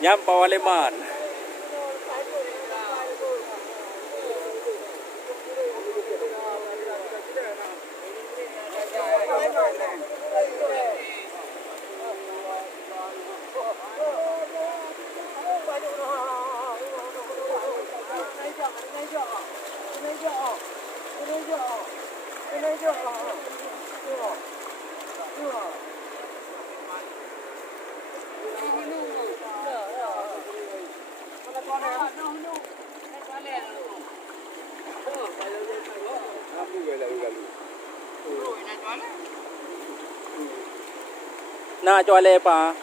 Nhắm Pawaleman. Na jual apa?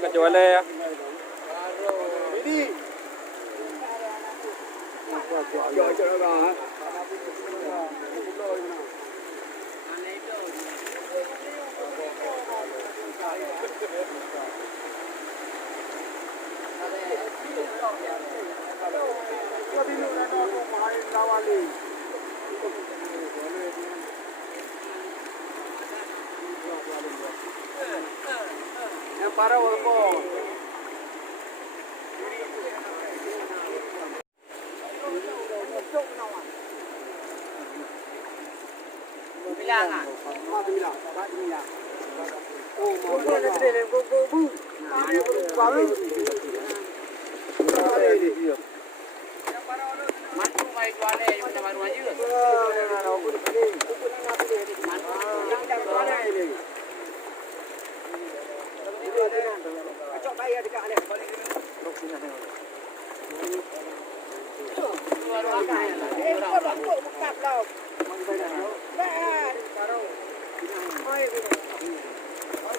Nak jual ya? Ini. Jual apa? Yang para orang bilang ah, bilang, bilang. Oh, mau nak tren, go. Baru. Mantu mai juale, yang baru aja. Yang juale ini. Acok bayar dekat ada. Baru agak. Buka lau.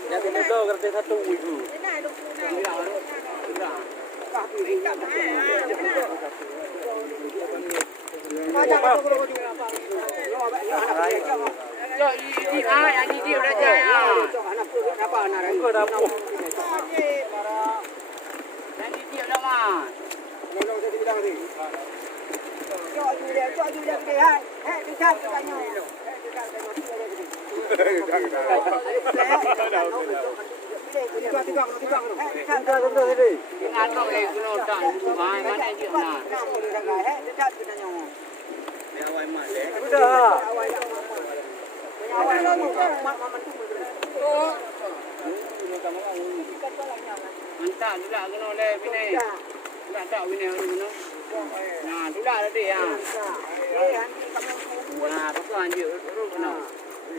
Yang ini dah kerja satu ibu. Yang ini udah jaya. Apa nak? Kau dah pun. Yang ini udah mah. Kalau saya bilang ni. Cok dia lihat. Dekat katanya. Mantap juga kena oleh bini. Tak bini mana. Nah, itulah tadi ya. Nah, apa anjir urut kena.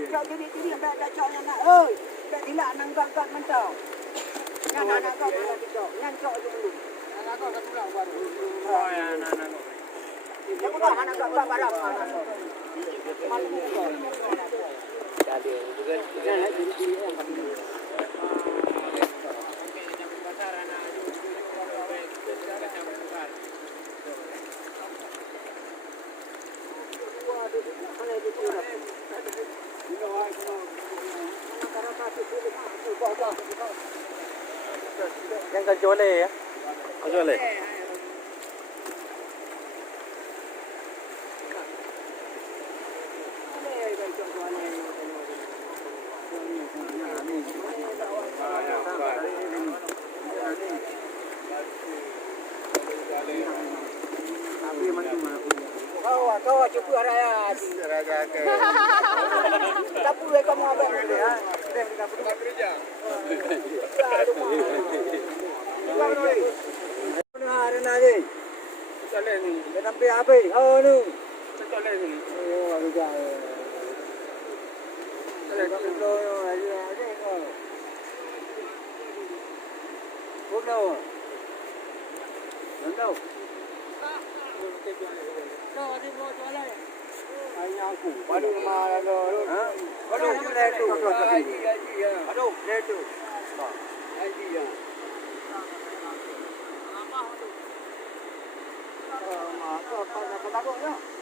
Cak jadi dah caknya nak. Dah dilak nang gak mentau. Ngan anak kau tidak. Ngan cak dulu. Anak kau satu lah baru. Oh ya, anak kau. Yang bukan anak kau barang anak kau. Malu kau. Jadi juga jadi yang kami. Yang kajole ya, kajole. Kau cukup raya. Dapur kamu apa? Dapur kerja. Hari nanti. Chale ni. Nampi apa? Oh nu. Chale ni. Oh ada jaya. Chale tu aja kau. Bukan. Nandau. Kau ada buat jualan. Ayah aku. Baru mana lo? Baru lepas tu. Aduh, lepas tu. Aji ya. Apa tu? Kau takut tak?